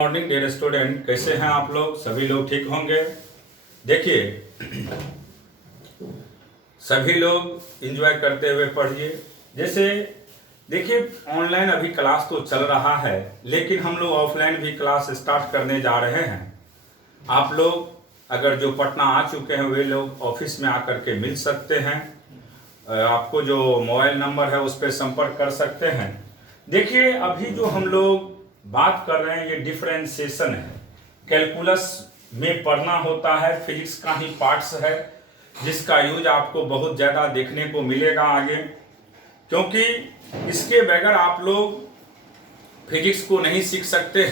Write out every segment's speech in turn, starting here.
Morning dear student, कैसे हैं आप लोग? सभी लोग ठीक होंगे। देखिए, सभी लोग एंजॉय करते हुए पढ़िए। जैसे देखिए, ऑनलाइन अभी क्लास तो चल रहा है, लेकिन हम लोग ऑफलाइन भी क्लास स्टार्ट करने जा रहे हैं। आप लोग अगर जो पटना आ चुके हैं वे लोग ऑफिस में आकर के मिल सकते हैं। आपको जो मोबाइल नंबर है उस पर संपर्क कर सकते हैं। देखिए, अभी जो हम लोग बात कर रहे हैं ये डिफरेंशिएशन है। कैलकुलस में पढ़ना होता है, फिजिक्स का ही पार्ट्स है, जिसका यूज आपको बहुत ज़्यादा देखने को मिलेगा आगे, क्योंकि इसके बगैर आप लोग फिजिक्स को नहीं सीख सकते।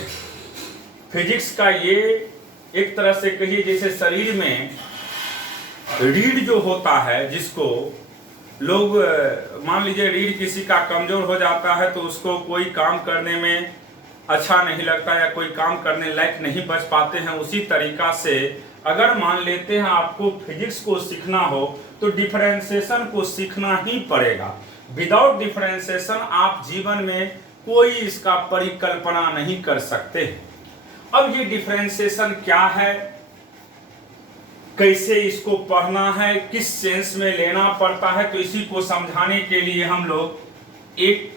फिजिक्स का ये एक तरह से कहिए जैसे शरीर में रीढ़ जो होता है, जिसको लोग मान लीजिए रीढ़ किसी का कमजोर हो जाता है तो उसको कोई काम करने में अच्छा नहीं लगता या कोई काम करने लायक नहीं बच पाते हैं। उसी तरीका से अगर मान लेते हैं आपको फिजिक्स को सीखना हो तो डिफरेंशिएशन को सीखना ही पड़ेगा। विदाउट डिफरेंशिएशन आप जीवन में कोई इसका परिकल्पना नहीं कर सकते। अब ये डिफरेंशिएशन क्या है, कैसे इसको पढ़ना है, किस सेंस में लेना पड़ता है, तो इसी को समझाने के लिए हम लोग एक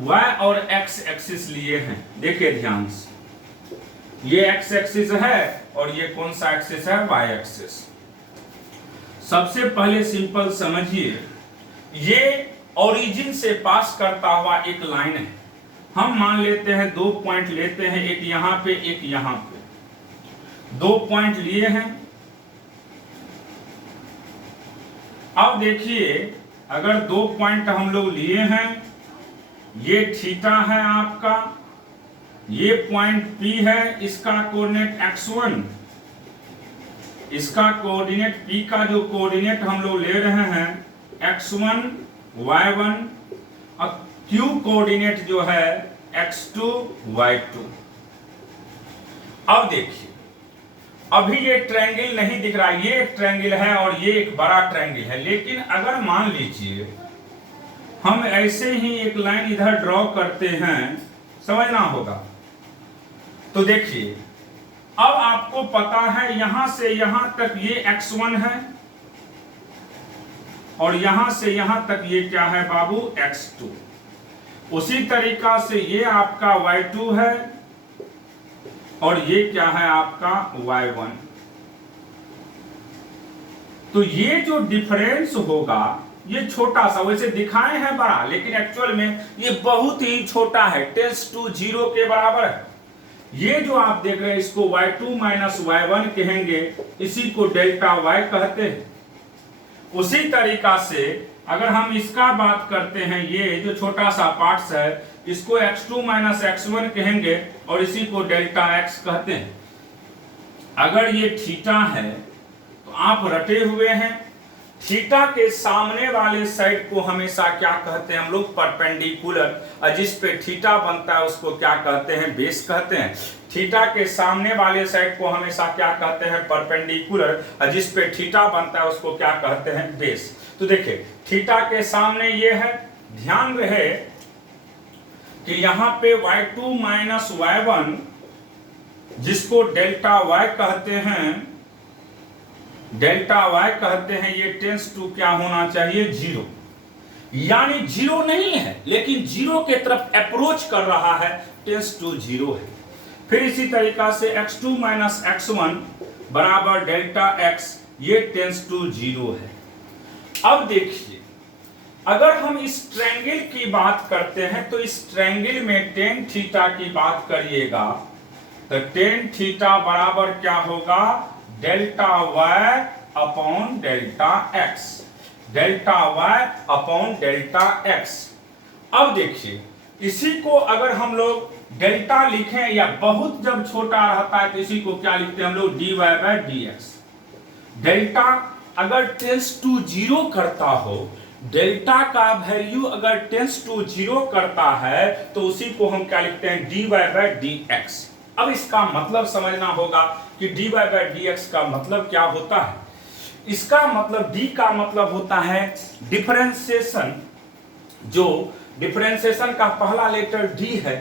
y और x एक्सिस लिए हैं। देखिए ध्यान से, ये x एक्सिस है और ये कौन सा एक्सिस है? y axis. सबसे पहले सिंपल समझिए, ये ओरिजिन से पास करता हुआ एक लाइन है। हम मान लेते हैं 2 पॉइंट लेते हैं, एक यहां पे एक यहां पे। 2 पॉइंट लिए हैं। अब देखिए, अगर 2 पॉइंट हम लोग लिए हैं, ये थीटा है आपका, ये पॉइंट P है, इसका कोऑर्डिनेट x1, इसका कोऑर्डिनेट P का जो कोऑर्डिनेट हम लोग ले रहे हैं x1 y1 और Q कोऑर्डिनेट जो है x2 y2। अब देखिए, अभी ये ट्रायंगल नहीं दिख रहा, ये एक ट्रायंगल है और ये एक बड़ा ट्रायंगल है। लेकिन अगर मान लीजिए हम ऐसे ही एक लाइन इधर ड्रॉ करते हैं, समझना होगा। तो देखिए, अब आपको पता है यहां से यहां तक ये x1 है और यहां से यहां तक ये क्या है बाबू? x2। उसी तरीका से ये आपका y2 है और ये क्या है आपका? y1। तो ये जो डिफरेंस होगा ये छोटा सा, वैसे दिखाए हैं बड़ा, लेकिन एक्चुअल में ये बहुत ही छोटा है, टेंस टू 0 के बराबर है। ये जो आप देख रहे हैं इसको y2 माइनस y1 कहेंगे, इसी को डेल्टा y कहते हैं। उसी तरीका से अगर हम इसका बात करते हैं, ये जो छोटा सा पार्ट्स है इसको x2 माइनस x1 कहेंगे और इसी को डेल्टा x कहते हैं। अगर ये थीटा है तो आप रटे हुए हैं। थीटा के सामने वाले साइड को हमेशा क्या कहते हैं हम लोग? परपेंडिकुलर। और जिस पे थीटा बनता है उसको क्या कहते हैं? बेस कहते हैं। थीटा के सामने वाले साइड को हमेशा क्या कहते हैं? परपेंडिकुलर। और जिस पे थीटा बनता है उसको क्या कहते हैं? बेस। तो देखिए, थीटा के सामने ये है, ध्यान रहे कि यहां पे y2 माइनस y1 जिसको डेल्टा y कहते हैं, डेल्टा y कहते हैं, ये टेंस टू क्या होना चाहिए? 0। यानी 0 नहीं है लेकिन 0 के तरफ अप्रोच कर रहा है, टेंस टू 0 है। फिर इसी तरीका से x2 माइनस x1 बराबर डेल्टा x, ये टेंस टू 0 है। अब देखिए, अगर हम इस ट्रायंगल की बात करते हैं तो इस ट्रायंगल में टेन थीटा की बात करिएगा तो टेन थीटा बराबर क्या होगा? Delta y upon delta x, delta y upon delta x। अब देखिए, इसी को अगर हम लोग डेल्टा लिखें या बहुत जब छोटा रहता है तो इसी को क्या लिखते हैं हम लोग? dy by dx। डेल्टा अगर टेंस टू 0 करता हो, डेल्टा का वैल्यू अगर टेंस टू 0 करता है तो उसी को हम क्या लिखते हैं? dy by dx। अब इसका मतलब समझना होगा कि dy बाय dx का मतलब क्या होता है। इसका मतलब d का मतलब होता है डिफरेंशिएशन। जो डिफरेंशिएशन का पहला लेटर d है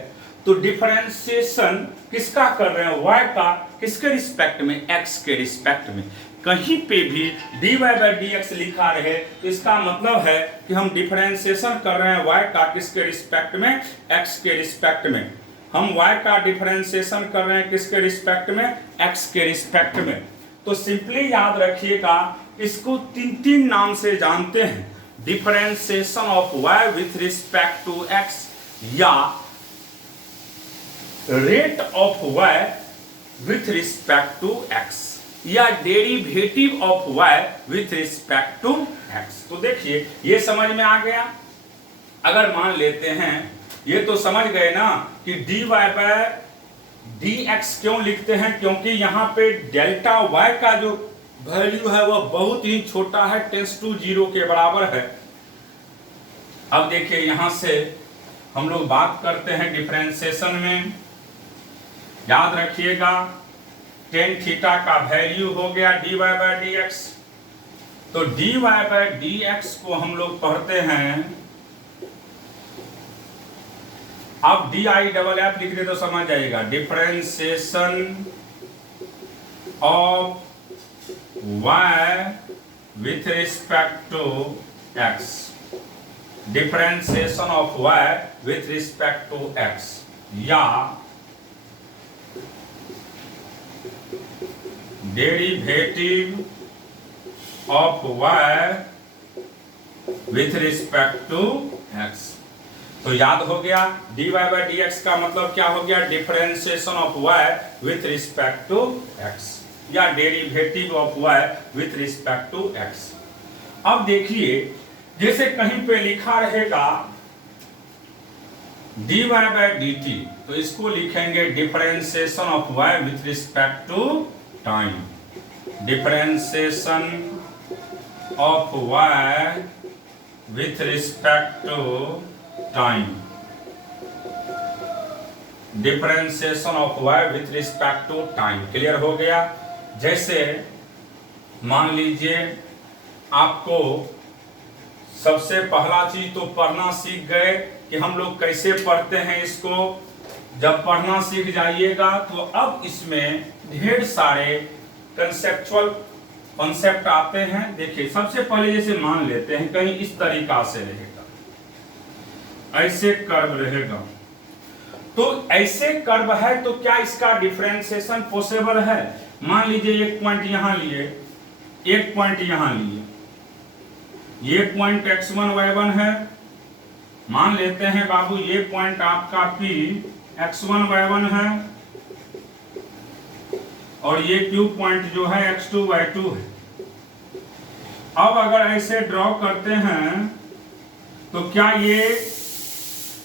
तो डिफरेंशिएशन किसका कर रहे हैं, y का किसके रिस्पेक्ट में, x के रिस्पेक्ट में। कहीं पे भी dy बाई dx लिखा रहे तो इसका मतलब है कि हम डिफरेंशिएशन कर रहे हैं y का किसके रिस्पेक्ट में, x के रिस्पेक्ट में। हम y का डिफरेंशिएशन कर रहे हैं किसके रिस्पेक्ट में, x के रिस्पेक्ट में। तो सिंपली याद रखिएगा, इसको तीन नाम से जानते हैं, differentiation of y with respect to x, या rate of y with respect to x, या derivative of y with respect to x। तो देखिए ये समझ में आ गया। अगर मान लेते हैं, ये तो समझ गए ना कि dy बाय dx क्यों लिखते हैं, क्योंकि यहाँ पे डेल्टा y का जो वैल्यू है वह बहुत ही छोटा है, टेंस टू 0 के बराबर है। अब देखिए यहां से हम लोग बात करते हैं डिफरेंशिएशन में। याद रखिएगा टेन थीटा का वैल्यू हो गया dy बाई dx। तो dy बाई dx को हम लोग पढ़ते हैं, अब डी आई डबल एफ लिख दे तो समझ जाएगा, differentiation of y with respect to x, differentiation of y with respect to x, या derivative of y with respect to x। तो याद हो गया dy बाई dx का मतलब क्या हो गया, differentiation of y with respect to x, या derivative of y with respect to x। अब देखिए जैसे कहीं पे लिखा रहेगा dy बाई dt, तो इसको लिखेंगे differentiation of y with respect to time, differentiation of y with respect to time, differentiation of y with respect to time. Clear हो गया। जैसे मान लीजिए आपको सबसे पहला चीज तो पढ़ना सीख गए कि हम लोग कैसे पढ़ते हैं इसको। जब पढ़ना सीख जाइएगा तो अब इसमें ढेर सारे कंसेप्चुअल कॉन्सेप्ट आते हैं। देखिए सबसे पहले जैसे मान लेते हैं कहीं इस तरीका से रहेगा, ऐसे कर्व रहेगा, तो ऐसे कर्व है तो क्या इसका डिफरेंशिएशन पॉसिबल है। मान लीजिए एक पॉइंट यहां लिए, एक पॉइंट यहां लिए, ये पॉइंट x1 y1 है, मान लेते हैं बाबू ये पॉइंट आपका P x1 y1 है, और ये Q पॉइंट जो है x2 y2 है। अब अगर ऐसे ड्रॉ करते हैं तो क्या ये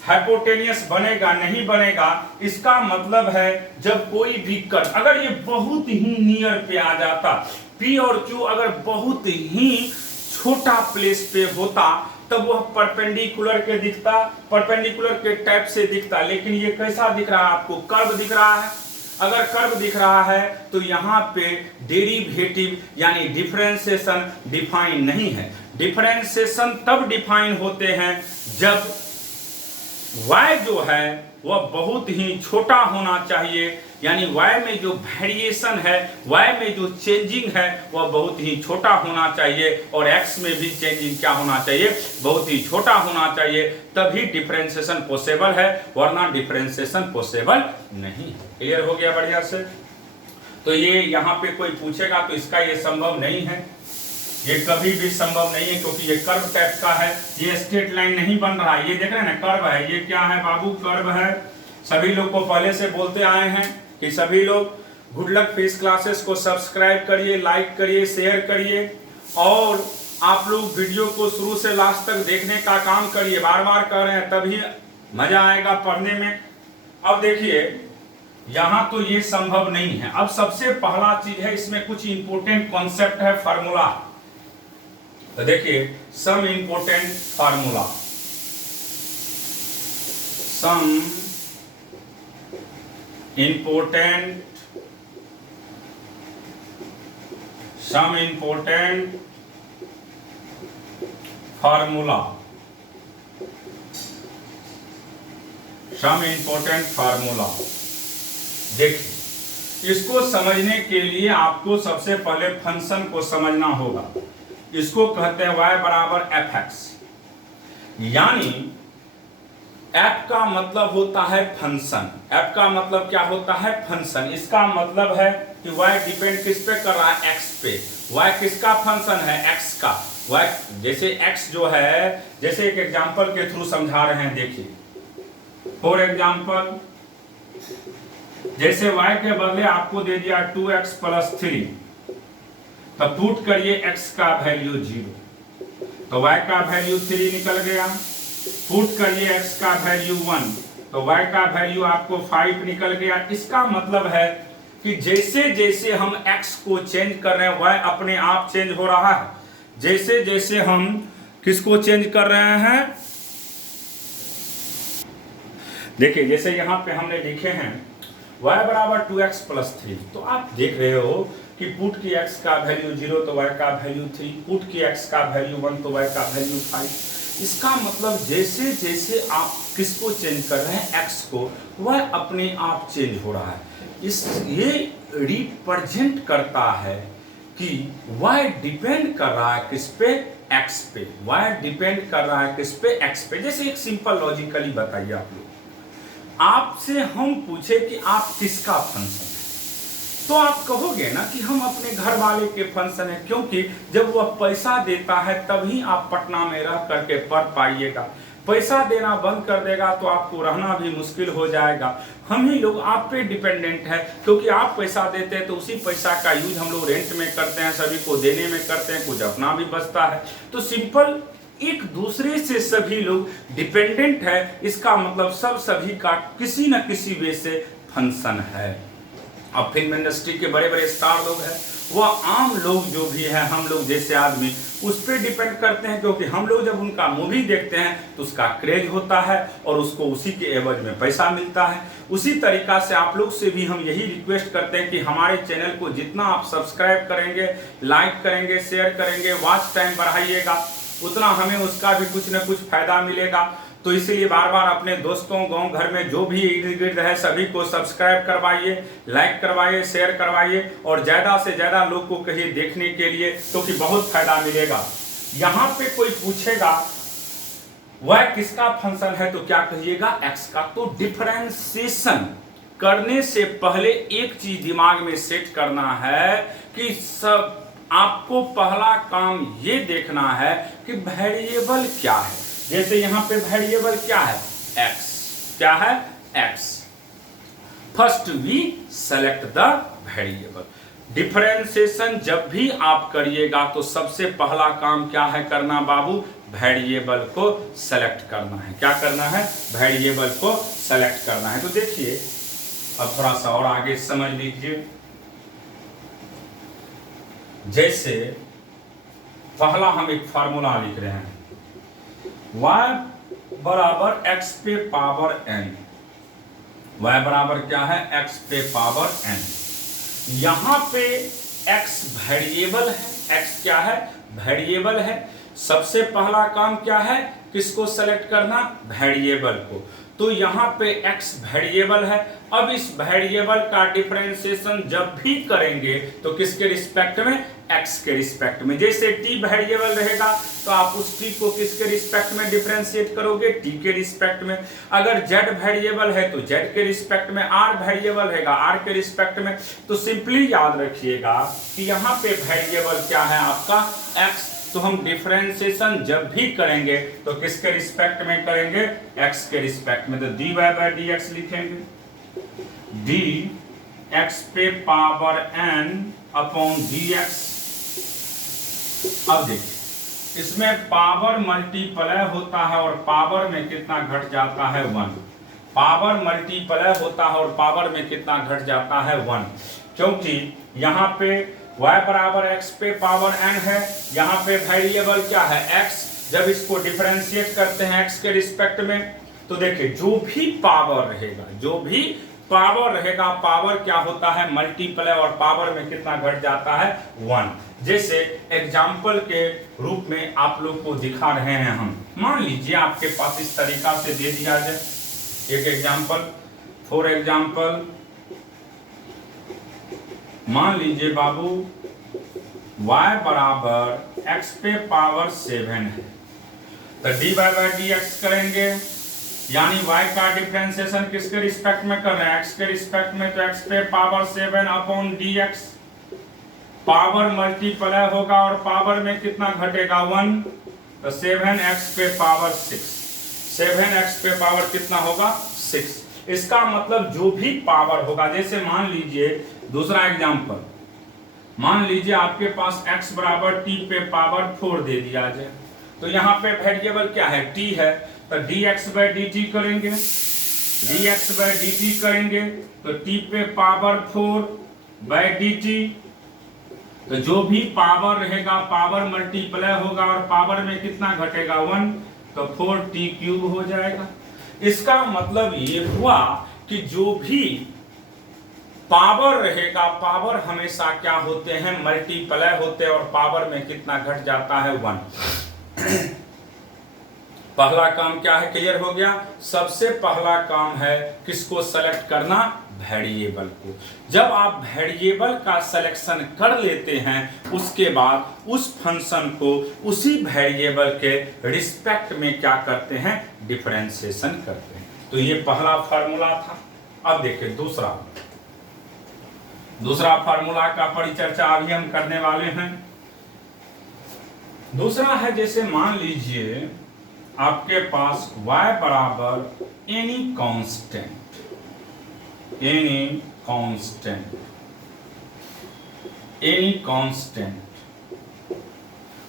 हाइपोटेनियस बनेगा, नहीं बनेगा। इसका मतलब है जब कोई भी कर्व अगर ये बहुत ही नियर पे आ जाता, P और Q अगर बहुत ही छोटा प्लेस पे होता तब वह परपेंडिकुलर के दिखता, परपेंडिकुलर के टाइप से दिखता। लेकिन ये कैसा दिख रहा है आपको, कर्व दिख रहा है। अगर कर्व दिख रहा है तो यहाँ पे डेरिवेटिव यानी डिफरेंशिएशन डिफाइन नहीं है। डिफरेंशिएशन तब डिफाइन होते हैं जब y जो है वह बहुत ही छोटा होना चाहिए, यानी y में जो वेरिएशन है, y में जो चेंजिंग है वह बहुत ही छोटा होना चाहिए, और x में भी चेंजिंग क्या होना चाहिए, बहुत ही छोटा होना चाहिए। तभी डिफरेंशिएशन पॉसिबल है, वरना डिफरेंशिएशन पॉसिबल नहीं। क्लियर हो गया बढ़िया से। तो ये यहाँ पे कोई पूछेगा तो इसका ये संभव नहीं है, ये कभी भी संभव नहीं है, क्योंकि ये कर्व टाइप का है, ये स्ट्रेट लाइन नहीं बन रहा है। ये देख रहे हैं ना कर्व है, ये क्या है बाबू, कर्व है। सभी लोग को पहले से बोलते आए हैं कि सभी लोग गुड लक फिश क्लासेस को सब्सक्राइब करिए, लाइक करिए, शेयर करिए, और आप लोग वीडियो को शुरू से लास्ट तक देखने का काम करिए। बार बार कह रहे हैं तभी मजा आएगा पढ़ने में। अब देखिए यहाँ तो ये संभव नहीं है। अब सबसे पहला चीज है, इसमें कुछ इंपोर्टेंट कॉन्सेप्ट है, फार्मूला। तो देखिए some important formula, some important formula. Some important formula. देखिए, इसको समझने के लिए आपको सबसे पहले फंक्शन को समझना होगा। इसको कहते हैं y बराबर एफ एक्स, यानी f का मतलब होता है फंक्शन। f का मतलब क्या होता है? फंक्शन। इसका मतलब है कि y डिपेंड किस पे कर रहा है? x पे। y किसका फंक्शन है? x का। y जैसे x जो है, जैसे एक एग्जांपल के थ्रू समझा रहे हैं। देखिए, फॉर एग्जांपल, जैसे y के बदले आपको दे दिया 2x प्लस 3, तो पुट करिए x का वैल्यू 0, तो y का वैल्यू 3 निकल गया। पुट करिए x का वैल्यू 1, तो y का वैल्यू आपको 5 निकल गया। इसका मतलब है कि जैसे जैसे हम x को चेंज कर रहे हैं, y अपने आप चेंज हो रहा है। जैसे जैसे हम किसको चेंज कर रहे हैं? देखिए, जैसे यहां पे हमने लिखे हैं y बराबर 2x प्लस 3, तो आप देख रहे हो कि पुट की x का वैल्यू 0 तो y का वैल्यू 3, पुट की x का वैल्यू 1 तो y का वैल्यू 5। इसका मतलब जैसे जैसे आप किसको चेंज कर रहे हैं? x को, वह अपने आप चेंज हो रहा है। ये रिप्रेजेंट करता है कि y डिपेंड कर रहा है किस पे? x पे। y डिपेंड कर रहा है किस पे? x पे। जैसे एक सिंपल लॉजिकली बताइए आप लोग, आपसे हम पूछे कि आप किसका फंक्शन है, तो आप कहोगे ना कि हम अपने घर वाले के फंक्शन है, क्योंकि जब वह पैसा देता है तभी आप पटना में रह करके पढ़ पाइएगा। पैसा देना बंद कर देगा तो आपको रहना भी मुश्किल हो जाएगा। हम ही लोग आप पे डिपेंडेंट है, क्योंकि आप पैसा देते हैं तो उसी पैसा का यूज हम लोग रेंट में करते हैं, सभी को देने में करते हैं, कुछ अपना भी बचता है। तो सिंपल एक दूसरे से सभी लोग डिपेंडेंट है। इसका मतलब सब सभी का किसी न किसी वे से फंक्शन है। अब फिल्म इंडस्ट्री के बड़े बड़े स्टार लोग हैं, वह आम लोग जो भी है, हम लोग जैसे आदमी, उस पर डिपेंड करते हैं, क्योंकि हम लोग जब उनका मूवी देखते हैं तो उसका क्रेज होता है और उसको उसी के एवज में पैसा मिलता है। उसी तरीका से आप लोग से भी हम यही रिक्वेस्ट करते हैं कि हमारे चैनल को जितना आप सब्सक्राइब करेंगे, लाइक करेंगे, शेयर करेंगे, वॉच टाइम बढ़ाइएगा, उतना हमें उसका भी कुछ न कुछ फायदा मिलेगा। तो इसीलिए बार बार अपने दोस्तों, गांव घर में जो भी इर्द गिर्द है, सभी को सब्सक्राइब करवाइए, लाइक करवाइए, शेयर करवाइए और ज़्यादा से ज़्यादा लोग को कहिए देखने के लिए, क्योंकि बहुत फायदा मिलेगा। यहाँ पे कोई पूछेगा वह किसका फंक्शन है, तो क्या कहिएगा? x का। तो डिफरेंशिएशन करने से पहले एक चीज दिमाग में सेट करना है कि सब आपको पहला काम ये देखना है कि वेरिएबल क्या है। जैसे यहां पे वेरिएबल क्या है? x। क्या है? x। First we select the variable. Differentiation जब भी आप करिएगा तो सबसे पहला काम क्या है करना बाबू? वेरिएबल को सेलेक्ट करना है। क्या करना है? वेरिएबल को सेलेक्ट करना है। तो देखिए, अब थोड़ा सा और आगे समझ लीजिए। जैसे पहला हम एक फार्मूला लिख रहे हैं, y बराबर x पे पावर n। y बराबर क्या है? x पे पावर n। यहां पे x वेरिएबल है। x क्या है? वेरिएबल है। सबसे पहला काम क्या है? किसको सेलेक्ट करना? वेरिएबल को। तो यहाँ पे x वेरिएबल है। अब इस वेरिएबल का डिफरेंशिएशन जब भी करेंगे तो किसके रिस्पेक्ट में? x के रिस्पेक्ट में। जैसे t वेरिएबल रहेगा तो आप उस t को किसके रिस्पेक्ट में डिफरेंशिएट करोगे? t के रिस्पेक्ट में। अगर z वेरिएबल है तो z के रिस्पेक्ट में, r वेरिएबल रहेगा r के रिस्पेक्ट में। तो सिंपली याद रखिएगा कि यहाँ पे वेरिएबल क्या है आपका? x। तो हम डिफरेंशिएशन जब भी करेंगे तो किसके रिस्पेक्ट में करेंगे? x के रिस्पेक्ट में। तो dy बाय dx लिखेंगे, dx पे पावर n अपॉन dx। अब देखिए, इसमें पावर मल्टीप्लाई होता है और पावर में कितना घट जाता है? 1। पावर मल्टीप्लाई होता है और पावर में कितना घट जाता है? 1। क्योंकि यहाँ पे y बराबर x पे पावर n है, यहाँ पे वेरिएबल क्या है? x। जब इसको डिफरेंशिएट करते हैं x के रिस्पेक्ट में, तो देखिए जो भी पावर रहेगा, जो भी पावर रहेगा, पावर क्या होता है? मल्टीप्लाई, और पावर में कितना घट जाता है? 1। जैसे एग्जाम्पल के रूप में आप लोग को दिखा रहे हैं हम। मान लीजिए आपके पास इस तरीका से दे दिया जाए एक एग्जाम्पल, फॉर एग्जाम्पल मान लीजिए बाबू y बराबर x पे पावर 7 है, तो dy बाई डी एक्स करेंगे, यानी y का डिफरेंशिएशन किसके रिस्पेक्ट में कर रहे हैं, x के रिस्पेक्ट में, तो x पे power 7 upon dx, power multiply होगा और पावर में कितना घटेगा 1, तो 7x पे पावर 6, 7x पे पावर कितना होगा 6। इसका मतलब जो भी पावर होगा, जैसे मान लीजिए दूसरा एग्जांपल, मान लीजिए आपके पास x बराबर t पे पावर 4 दे दिया जाए, तो यहाँ पे वेरिएबल क्या है, t है, तो dx बाई dt करेंगे, dx बाई dt करेंगे तो t पे पावर 4 बाई dt, तो जो भी पावर रहेगा पावर मल्टीप्लाई होगा और पावर में कितना घटेगा 1, तो 4t क्यूब हो जाएगा। इसका मतलब ये हुआ कि जो भी पावर रहेगा, पावर हमेशा क्या होते हैं, मल्टीप्लाई होते हैं और पावर में कितना घट जाता है 1। पहला काम क्या है, क्लियर हो गया। सबसे पहला काम है किसको सेलेक्ट करना, वेरिएबल को। जब आप वेरिएबल का सिलेक्शन कर लेते हैं, उसके बाद उस फंक्शन को उसी वेरिएबल के रिस्पेक्ट में क्या करते हैं, डिफरेंशिएशन करते हैं। तो ये पहला फार्मूला था। अब देखिए दूसरा फार्मूला का परिचर्चा अभी हम करने वाले हैं। दूसरा है, जैसे मान लीजिए आपके पास y बराबर एनी कांस्टेंट।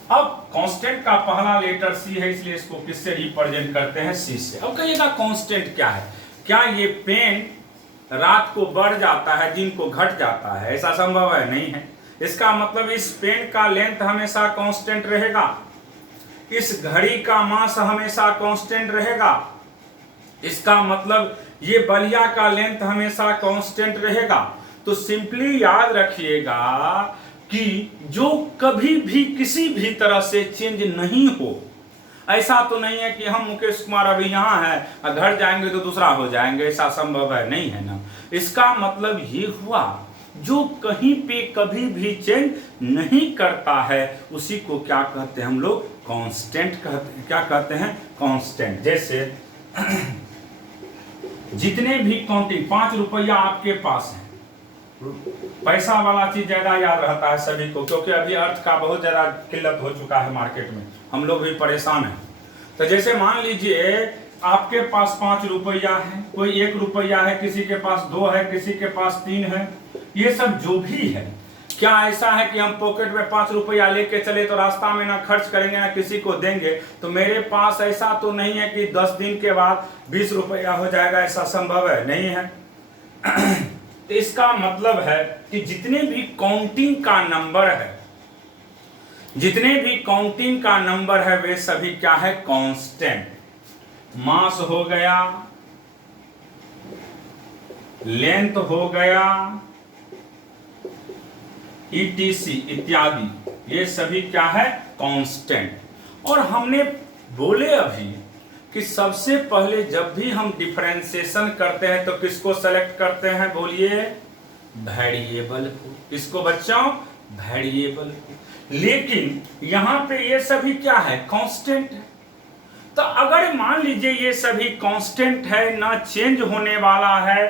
अब कांस्टेंट का पहला लेटर c है, इसलिए इसको किससे रिप्रेजेंट करते हैं, c से। अब कहिएगा कांस्टेंट क्या है, क्या ये पेन रात को बढ़ जाता है, दिन को घट जाता है, ऐसा संभव है, नहीं है। इसका मतलब इस पेन का लेंथ हमेशा कांस्टेंट रहेगा, इस घड़ी का मास हमेशा कांस्टेंट रहेगा, इसका मतलब ये बलिया का लेंथ हमेशा कांस्टेंट रहेगा। तो सिंपली याद रखिएगा कि जो कभी भी किसी भी तरह से चेंज नहीं हो, ऐसा तो नहीं है कि हम मुकेश कुमार अभी यहाँ है, घर जाएंगे तो दूसरा हो जाएंगे, ऐसा संभव है, नहीं है ना। इसका मतलब ये हुआ जो कहीं पे कभी भी चेंज नहीं करता है, उसी को क्या कहते हैं हम लोग, कांस्टेंट कहते हैं। क्या कहते हैं, कांस्टेंट। जैसे जितने भी काउंटिंग, 5 रुपया आपके पास है, पैसा वाला चीज ज्यादा याद रहता है सभी को, क्योंकि अभी अर्थ का बहुत ज्यादा किल्लत हो चुका है मार्केट में, हम लोग भी परेशान हैं। तो जैसे मान लीजिए आपके पास 5 रुपया है, कोई 1 रुपया है, किसी के पास 2 है, किसी के पास 3 है, ये सब जो भी है, क्या ऐसा है कि हम पॉकेट में 5 रुपया लेके चले तो रास्ता में ना खर्च करेंगे ना किसी को देंगे। तो मेरे पास ऐसा तो नहीं है कि 10 दिन के बाद 20 रुपया हो जाएगा, ऐसा संभव है, नहीं है। तो इसका मतलब है कि जितने भी काउंटिंग का नंबर है, जितने भी काउंटिंग का नंबर है, वे सभी क्या है, कांस्टेंट। मास हो गया, लेंथ हो गया, ETC इत्यादि, ये सभी क्या है, कांस्टेंट। और हमने बोले अभी कि सबसे पहले जब भी हम डिफरेंशिएशन करते हैं तो किसको सेलेक्ट करते हैं, बोलिए, वेरिएबल को। किसको बच्चों, वेरिएबल को। लेकिन यहां पे ये सभी क्या है, कांस्टेंट है। तो अगर मान लीजिए ये सभी कांस्टेंट है, ना चेंज होने वाला है,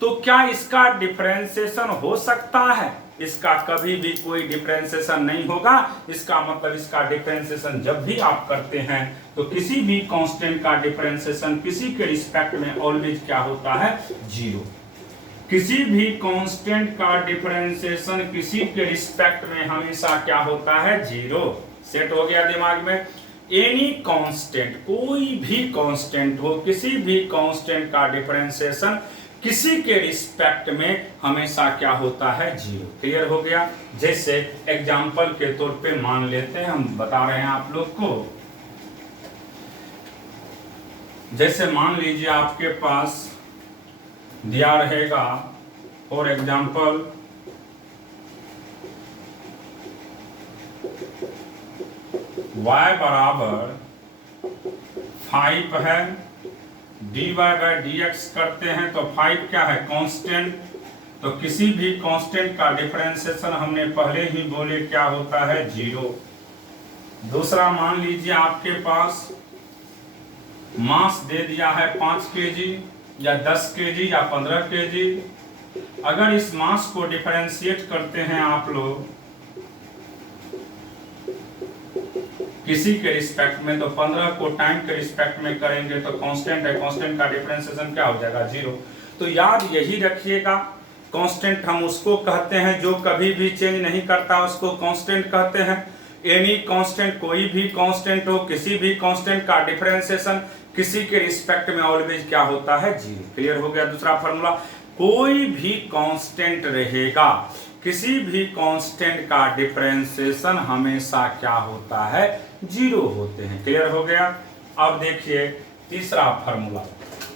तो क्या इसका डिफरेंशिएशन हो सकता है, इसका कभी भी कोई डिफरेंशिएशन नहीं होगा। इसका मतलब इसका डिफरेंशिएशन जब भी आप करते हैं तो किसी भी कांस्टेंट का डिफरेंशिएशन किसी के रिस्पेक्ट में ऑलवेज क्या होता है, 0। किसी भी कांस्टेंट का डिफरेंशिएशन किसी के रिस्पेक्ट में हमेशा क्या होता है, 0। सेट हो गया दिमाग में। एनी कांस्टेंट, कोई भी कांस्टेंट हो, किसी भी कांस्टेंट का डिफरेंशिएशन किसी के रिस्पेक्ट में हमेशा क्या होता है, 0। क्लियर हो गया। जैसे एग्जांपल के तौर पे मान लेते हैं, हम बता रहे हैं आप लोग को, जैसे मान लीजिए आपके पास दिया रहेगा, फॉर एग्जांपल y बराबर 5 है, dy बाय dx करते हैं तो 5 क्या है कांस्टेंट। तो किसी भी कांस्टेंट का डिफरेंशिएशन हमने पहले ही बोले क्या होता है 0। दूसरा मान लीजिए आपके पास मास दे दिया है 5 kg या 10 kg या 15 kg। अगर इस मास को डिफरेंशिएट करते हैं आप लोग किसी के रिस्पेक्ट में, तो 15 को टाइम के रिस्पेक्ट में करेंगे तो कांस्टेंट है, कांस्टेंट का डिफरेंशिएशन क्या हो जाएगा 0। तो याद यही रखिएगा, कांस्टेंट हम उसको कहते हैं जो कभी भी चेंज नहीं करता, उसको कांस्टेंट कहते हैं। एनी कांस्टेंट, कोई भी कांस्टेंट हो, किसी भी कांस्टेंट का डिफरेंशिएशन किसी के रिस्पेक्ट में ऑलवेज क्या होता है 0। क्लियर हो गया दूसरा फॉर्मूला। कोई भी कांस्टेंट रहेगा, किसी भी कांस्टेंट का डिफरेंशिएशन हमेशा क्या होता है 0 होते हैं। क्लियर हो गया। अब देखिए तीसरा फॉर्मूला,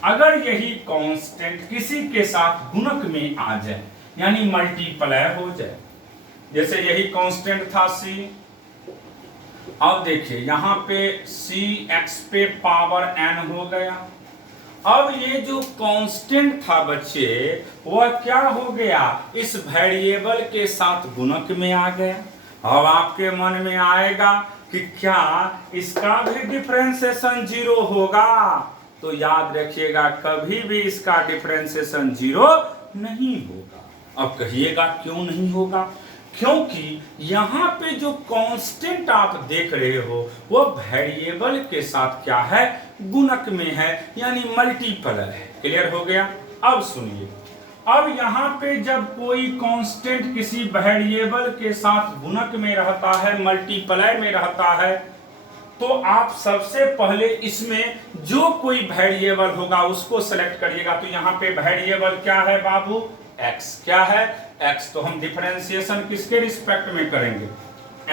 अगर यही कांस्टेंट किसी के साथ गुणक में आ जाए यानी मल्टीप्लाई हो जाए, जैसे यही कांस्टेंट था c, अब देखिए यहां पे c x पे पावर n हो गया। अब ये जो कांस्टेंट था बच्चे वह क्या हो गया, इस वेरिएबल के साथ गुणक में आ गया। अब आपके मन में आएगा कि क्या इसका भी डिफरेंशिएशन 0 होगा, तो याद रखिएगा कभी भी इसका डिफरेंशिएशन 0 नहीं होगा। अब कहिएगा क्यों नहीं होगा, क्योंकि यहाँ पे जो कांस्टेंट आप देख रहे हो वो वेरिएबल के साथ क्या है गुणक में है यानी मल्टीपल है। क्लियर हो गया। अब सुनिए, अब यहाँ पे जब कोई कांस्टेंट किसी वेरिएबल के साथ गुणक में रहता है, मल्टीप्लाई में रहता है, तो आप सबसे पहले इसमें जो कोई वेरिएबल होगा उसको सेलेक्ट करिएगा। तो यहाँ पे वेरिएबल क्या है बाबू x, क्या है x, तो हम डिफरेंशिएशन किसके रिस्पेक्ट में करेंगे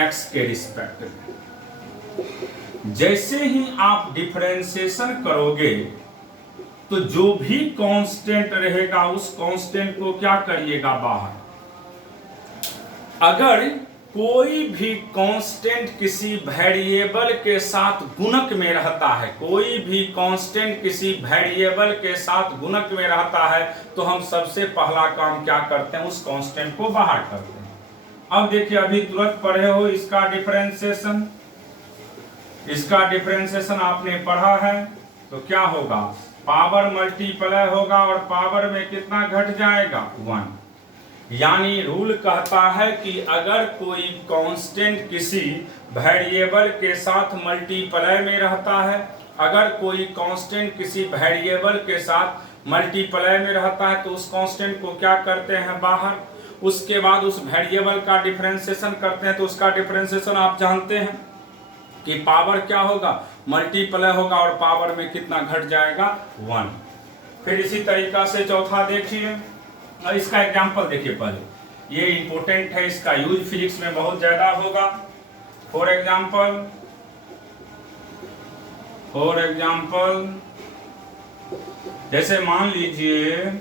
x के रिस्पेक्ट में। जैसे ही आप डिफरेंशिएशन करोगे तो जो भी कांस्टेंट रहेगा उस कांस्टेंट को क्या करिएगा बाहर। अगर कोई भी कांस्टेंट किसी वेरिएबल के साथ गुणक में रहता है, कोई भी कांस्टेंट किसी वेरिएबल के साथ गुणक में रहता है, तो हम सबसे पहला काम क्या करते हैं, उस कांस्टेंट को बाहर करते हैं। अब देखिए अभी तुरंत पढ़े हो इसका डिफरेंशिएशन, इसका डिफरेंशिएशन आपने पढ़ा है, तो क्या होगा पावर मल्टीप्लाई होगा और पावर में कितना घट जाएगा 1। यानी रूल कहता है कि अगर कोई कांस्टेंट किसी वेरिएबल के साथ मल्टीप्लाई में रहता है, अगर कोई कांस्टेंट किसी वेरिएबल के साथ मल्टीप्लाई में रहता है तो उस कांस्टेंट को क्या करते हैं बाहर, उसके बाद उस वेरिएबल का डिफरेंशिएशन करते हैं। तो उसका डिफरेंशिएशन आप जानते हैं कि पावर क्या होगा मल्टीप्लाई होगा और पावर में कितना घट जाएगा 1। फिर इसी तरीका से चौथा देखिए, और इसका एग्जांपल देखिए पहले, ये इंपॉर्टेंट है, इसका यूज फिजिक्स में बहुत ज्यादा होगा। फॉर एग्जांपल जैसे मान लीजिए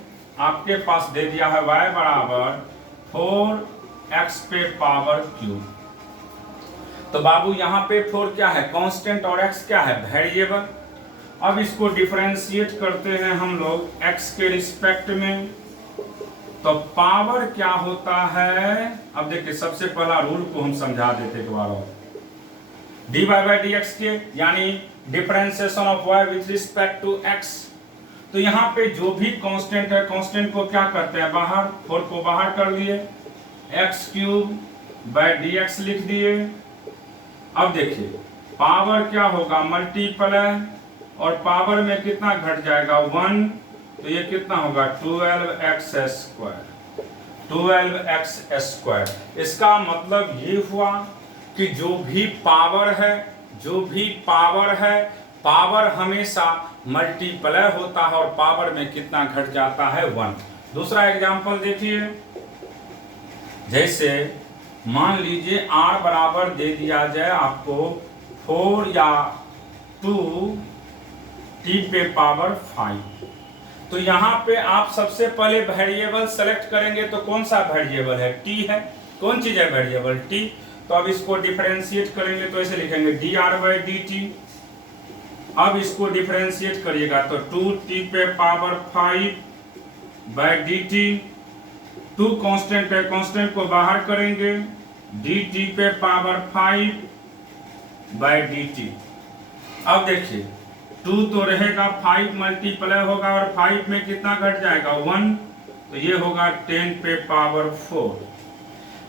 आपके पास दे दिया है y बराबर 4x पे पावर क्यूब। तो बाबू यहाँ पे 4 क्या है कांस्टेंट और x क्या है वेरिएबल। अब इसको डिफरेंशिएट करते हैं हम लोग x के रिस्पेक्ट में, तो पावर क्या होता है। अब देखिए सबसे पहला रूल को हम समझा देते दोबारा, dy बाय dx के यानी differentiation of y with respect to x। तो यहाँ पे जो भी कांस्टेंट है कांस्टेंट को क्या करते हैं बाहर, 4 को बाहर कर लिए, x क्यूब बाय dx लिख दिए। अब देखिए पावर क्या होगा मल्टीप्लाई और पावर में कितना घट जाएगा 1, तो ये कितना होगा 12x²। इसका मतलब ये हुआ कि जो भी पावर है पावर हमेशा मल्टीप्लाई होता है और पावर में कितना घट जाता है 1। दूसरा एग्जांपल देखिए, जैसे मान लीजिए r बराबर दे दिया जाए आपको 4 या 2 t पे पावर 5। तो यहाँ पे आप सबसे पहले वेरिएबल सेलेक्ट करेंगे, तो कौन सा वेरिएबल है t है, कौन चीज है वेरिएबल t। तो अब इसको डिफरेंशिएट करेंगे तो ऐसे लिखेंगे dr बाई dt। अब इसको डिफरेंशिएट करिएगा तो 2t पे पावर 5 बाय dt, 2 कांस्टेंट है, कांस्टेंट को बाहर करेंगे, dt पे पावर 5 बाय dt। अब देखिए 2 तो रहेगा, 5 मल्टीप्लाई होगा और 5 में कितना घट जाएगा 1, तो ये होगा 10 पे पावर 4।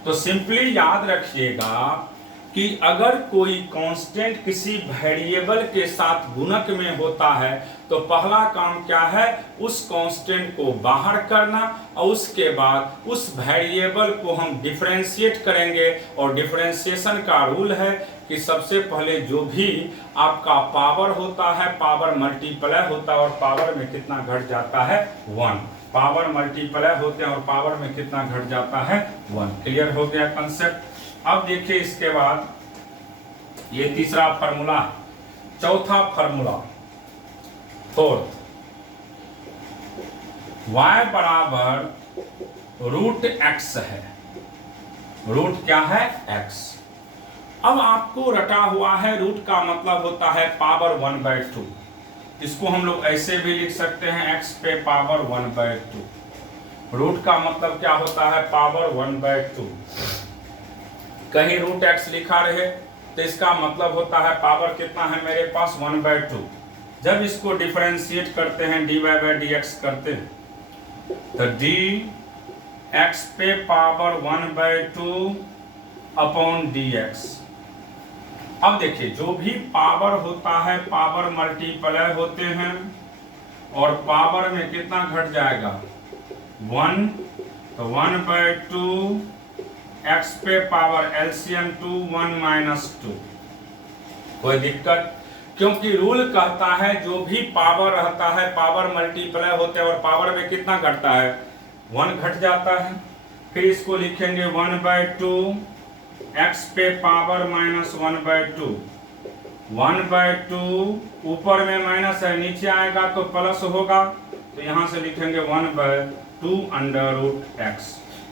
तो सिंपली याद रखिएगा कि अगर कोई कांस्टेंट किसी वेरिएबल के साथ गुणक में होता है तो पहला काम क्या है, उस कांस्टेंट को बाहर करना और उसके बाद उस वेरिएबल को हम डिफरेंशिएट करेंगे। और डिफरेंशिएशन का रूल है कि सबसे पहले जो भी आपका पावर होता है, पावर मल्टीप्लाई होता है और पावर में कितना घट जाता है 1, पावर मल्टीप्लाई होते हैं और पावर में कितना घट जाता है 1। क्लियर हो गया कंसेप्ट। अब देखिए इसके बाद ये तीसरा फार्मूला, चौथा फार्मूला, फोर्थ, y बराबर रूट x है। रूट क्या है x। अब आपको रटा हुआ है, रूट का मतलब होता है पावर 1/2। इसको हम लोग ऐसे भी लिख सकते हैं x पे पावर 1/2। रूट का मतलब क्या होता है पावर 1/2। कहीं रूट x लिखा रहे तो इसका मतलब होता है पावर कितना है मेरे पास 1/2। जब इसको डिफरेंशिएट करते हैं dy बाई dx करते हैं तो dx पे पावर 1/2 अपॉन dx। अब देखिए जो भी पावर होता है, पावर मल्टीप्लाई होते हैं और पावर में कितना घट जाएगा 1, तो 1/2 x पे पावर एलसीएम 2 1 - 2। कोई दिक्कत, क्योंकि रूल कहता है जो भी पावर रहता है, पावर मल्टीप्लाई होते हैं और पावर में कितना घटता है 1 घट जाता है। फिर इसको लिखेंगे 1/2 x पे पावर -1/2। 1/2 ऊपर में माइनस है, नीचे आएगा तो प्लस होगा, तो यहां से लिखेंगे 1/2 अंडर रूट x।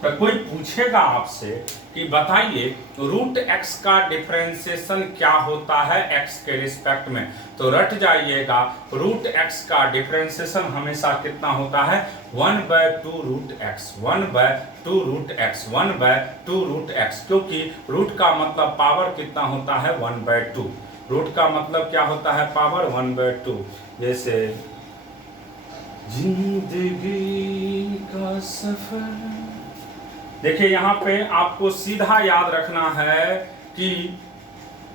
तो कोई पूछेगा आपसे कि बताइए रूट x का डिफरेंशिएशन क्या होता है x के रिस्पेक्ट में, तो रट जाइएगा रूट x का डिफरेंशिएशन हमेशा कितना होता है 1/2 root x, 1/2 root x, 1/2 root x। क्योंकि रूट का मतलब पावर कितना होता है 1/2। रूट का मतलब क्या होता है पावर 1/2। जैसे जिंदगी का सफर, देखिए यहाँ पे आपको सीधा याद रखना है कि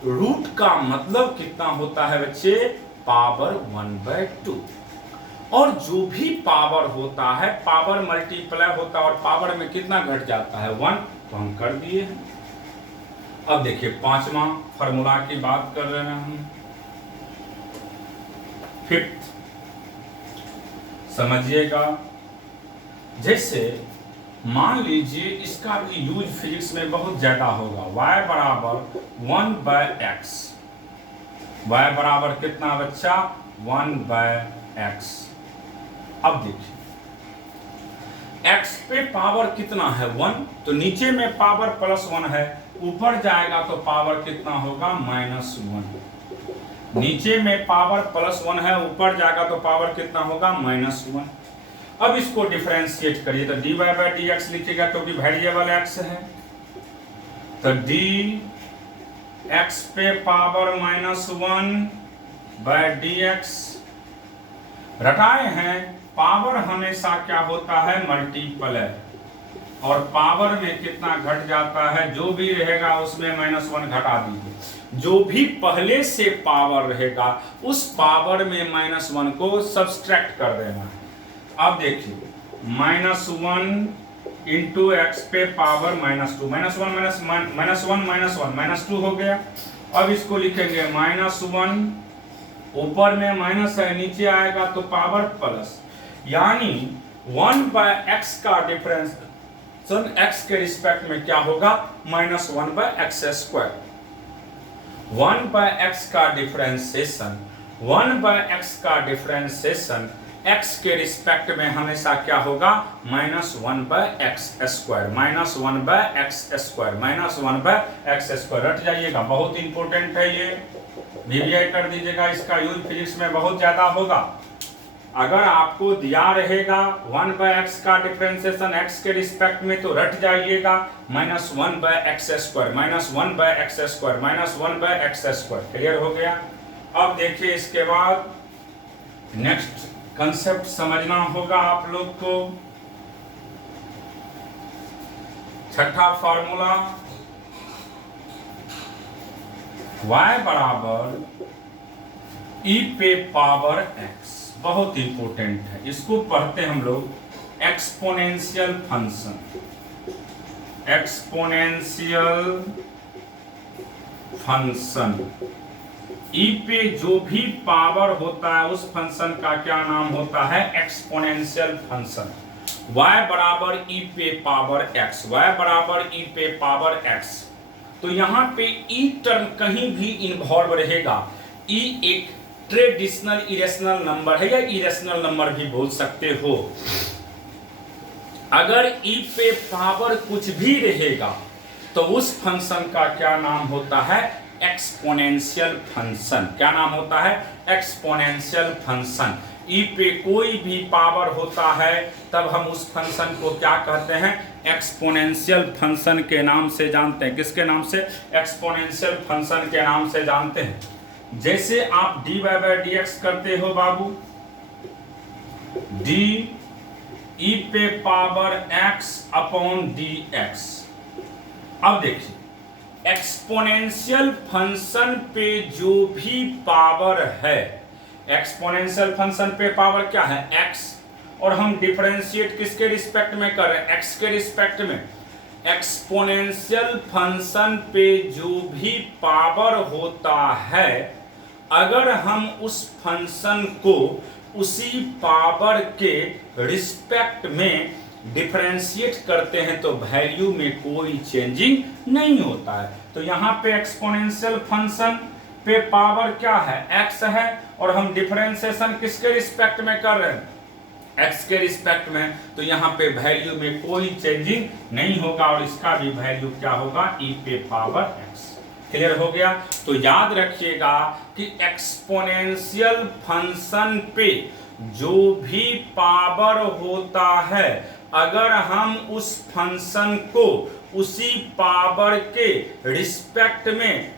रूट का मतलब कितना होता है बच्चे पावर 1/2। और जो भी पावर होता है, पावर मल्टीप्लाई होता है और पावर में कितना घट जाता है 1, तो हम कर दिए हैं। अब देखिए पांचवा फार्मूला की बात कर रहे हैं हम, फिफ्थ, समझिएगा। जैसे मान लीजिए इसका भी यूज फिजिक्स में बहुत ज्यादा होगा, y बराबर 1/x। y बराबर कितना बच्चा 1/x। अब देखिए x पे पावर कितना है 1, तो नीचे में पावर +1 है, ऊपर जाएगा तो पावर कितना होगा -1। नीचे में पावर +1 है, ऊपर जाएगा तो पावर कितना होगा -1। अब इसको डिफरेंशिएट करिए तो dy बाई dx लिखिएगा क्योंकि वेरिएबल x है, तो dx पे पावर -1 बाई dx। रटाए हैं, पावर हमेशा क्या होता है मल्टीप्लाई, और पावर में कितना घट जाता है, जो भी रहेगा उसमें -1 घटा दीजिए। जो भी पहले से पावर रहेगा उस पावर में -1 को सब्सट्रैक्ट कर देना है। अब देखिए -1 इंटू एक्स पे पावर -2, -1 -2 हो गया। अब इसको लिखेंगे -1, ऊपर में माइनस है, नीचे आएगा तो पावर प्लस, यानी 1/x का डिफरेंस x के रिस्पेक्ट में क्या होगा -1/x²। 1/x का डिफरेंशिएशन 1/x का डिफरेंशिएशन एक्स के रिस्पेक्ट में हमेशा क्या होगा, -1/x², -1/x², रट जाइएगा, बहुत इंपॉर्टेंट है ये, वीवीआई कर दीजिएगा, इसका यूज फिजिक्स में बहुत ज्यादा होगा। अगर आपको दिया रहेगा 1/x का डिफरेंशिएशन x के रिस्पेक्ट में तो रट जाइएगा -1/x², -1/x², क्लियर हो गया। अब देखिए इसके बाद नेक्स्ट कंसेप्ट समझना होगा आप लोग को। छठा फॉर्मूला, y बराबर e पे पावर x, बहुत इंपॉर्टेंट है, इसको पढ़ते हम लोग एक्सपोनेंशियल फंक्शन। ई पे जो भी पावर होता है उस फंक्शन का क्या नाम होता है, एक्सपोनेंशियल फंक्शन। y बराबर ई पे पावर x, y बराबर ई पे पावर x। तो यहां पे ई टर्म कहीं भी इन्वॉल्व रहेगा। ई एक ट्रेडिशनल इरेशनल नंबर है, या इरेशनल नंबर भी बोल सकते हो। अगर ई पे पावर कुछ भी रहेगा तो उस फंक्शन का क्या नाम होता है, एक्सपोनेंशियल फंक्शन। क्या नाम होता है, एक्सपोनेंशियल फंक्शन। ई पे कोई भी पावर होता है तब हम उस फंक्शन को क्या कहते हैं, एक्सपोनेंशियल फंक्शन के नाम से जानते हैं। किसके नाम से, एक्सपोनेंशियल फंक्शन के नाम से जानते हैं। जैसे आप dy/dx करते हो बाबू, d e पे पावर x अपॉन dx। अब देखिए एक्सपोनेंशियल फंक्शन पे जो भी पावर है, एक्सपोनेंशियल फंक्शन पे पावर क्या है, x, और हम डिफरेंशिएट किसके रिस्पेक्ट में कर रहे हैं, x के रिस्पेक्ट में। एक्सपोनेंशियल फंक्शन पे जो भी पावर होता है, अगर हम उस फंक्शन को उसी पावर के रिस्पेक्ट में डिफरेंशिएट करते हैं तो वैल्यू में कोई चेंजिंग नहीं होता है। तो यहाँ पे एक्सपोनेंशियल फंक्शन पे पावर क्या है, x है, और हम डिफरेंशिएशन किसके रिस्पेक्ट में कर रहे हैं, x के रिस्पेक्ट में। तो यहाँ पे वैल्यू में कोई चेंजिंग नहीं होगा, और इसका भी वैल्यू क्या होगा, e पे पावर x। क्लियर हो गया। तो याद रखिएगा कि एक्सपोनेंशियल फंक्शन पे जो भी पावर होता है, अगर हम उस फंक्शन को उसी पावर के रिस्पेक्ट में